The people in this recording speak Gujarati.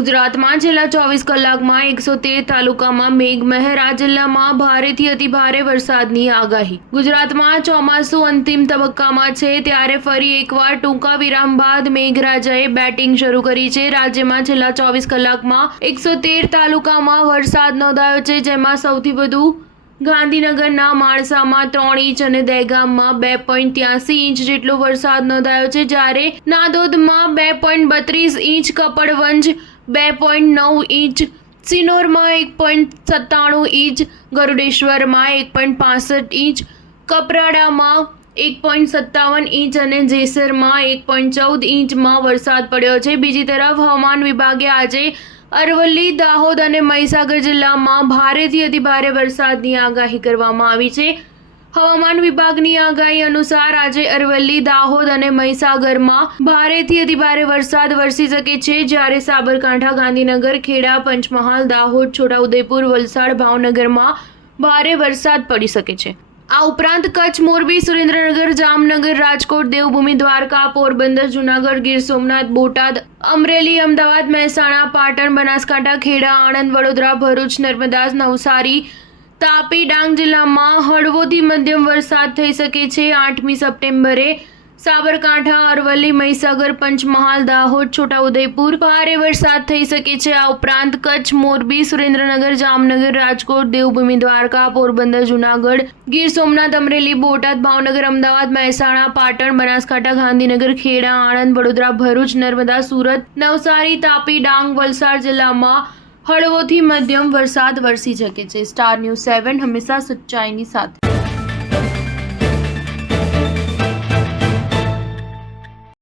ગુજરાતમાં છેલ્લા 24 કલાકમાં 113 તાલુકામાં મેઘમહેર. આ જિલ્લામાં ભારેથી અતિભારે વરસાદની આગાહી. ગુજરાતમાં ચોમાસું અંતિમ તબક્કામાં છે ત્યારે ફરી એકવાર ટૂંકા વિરામ બાદ મેઘરાજાએ બેટિંગ શરૂ કરી છે. રાજ્યમાં છેલ્લા 24 કલાકમાં 113 તાલુકામાં વરસાદ નોંધાયો છે, જેમાં સૌથી વધુ ગાંધીનગરના માણસામાં 3 ઇંચ અને દહેગામમાં 2.83 ઇંચ જેટલો વરસાદ નોંધાયો છે, જ્યારે નાદોદમાં 2.32 ઇંચ, કપડવંજ 2.9 ઇંચ, સિનોરમાં 1.97 ઇંચ, ગરુડેશ્વરમાં 1.65 ઇંચ, કપરાડામાં 1.57 ઇંચ અને જેસરમાં 1.14 ઇંચમાં વરસાદ પડ્યો છે. બીજી તરફ હવામાન વિભાગે આજે અરવલ્લી, દાહોદ અને મહીસાગર જિલ્લામાં ભારેથી અતિભારે વરસાદની આગાહી કરવામાં આવી છે. હવામાન વિભાગની આગાહી અનુસાર આજે અરવલ્લી, દાહોદ અને મહીસાગરમાં ભારેથી અતિભારે વરસાદ વરસી શકે છે, જ્યારે સાબરકાંઠા, ગાંધીનગર, ખેડા, પંચમહાલ, દાહોદ, છોટાઉદેપુર, વલસાડ, ભાવનગરમાં ભારે વરસાદ પડી શકે છે. આ ઉપરાંત કચ્છ, મોરબી, સુરેન્દ્રનગર, જામનગર, રાજકોટ, દેવભૂમિ, દ્વારકા, પોરબંદર, જૂનાગઢ, ગીર સોમનાથ, બોટાદ, અમરેલી, અમદાવાદ, મહેસાણા, પાટણ, બનાસકાંઠા, ખેડા, આણંદ, વડોદરા, ભરૂચ, નર્મદા, નવસારી, તાપી, ડાંગ જિલ્લામાં હળવોથી મધ્યમ વરસાદ થઈ શકે છે. 8મી સપ્ટેમ્બરે સાબરકાંઠા, અરવલ્લી, મહીસાગર, પંચમહાલ, દાહોદ, છોટાઉદેપુર ભારે વરસાદ થઈ શકે છે. આ ઉપરાંત કચ્છ, મોરબી, સુરેન્દ્રનગર, જામનગર, રાજકોટ, દેવભૂમિ, દ્વારકા, પોરબંદર, જૂનાગઢ, ગીર સોમનાથ, અમરેલી, બોટાદ, ભાવનગર, અમદાવાદ, મહેસાણા, પાટણ, બનાસકાંઠા, ગાંધીનગર, ખેડા, આણંદ, વડોદરા, ભરૂચ, નર્મદા, સુરત, નવસારી, તાપી, ડાંગ, વલસાડ જિલ્લામાં હળવોથી મધ્યમ વરસાદ વરસી શકે છે. સ્ટાર ન્યૂઝ 7 હંમેશા સચ્ચાઈની સાથે.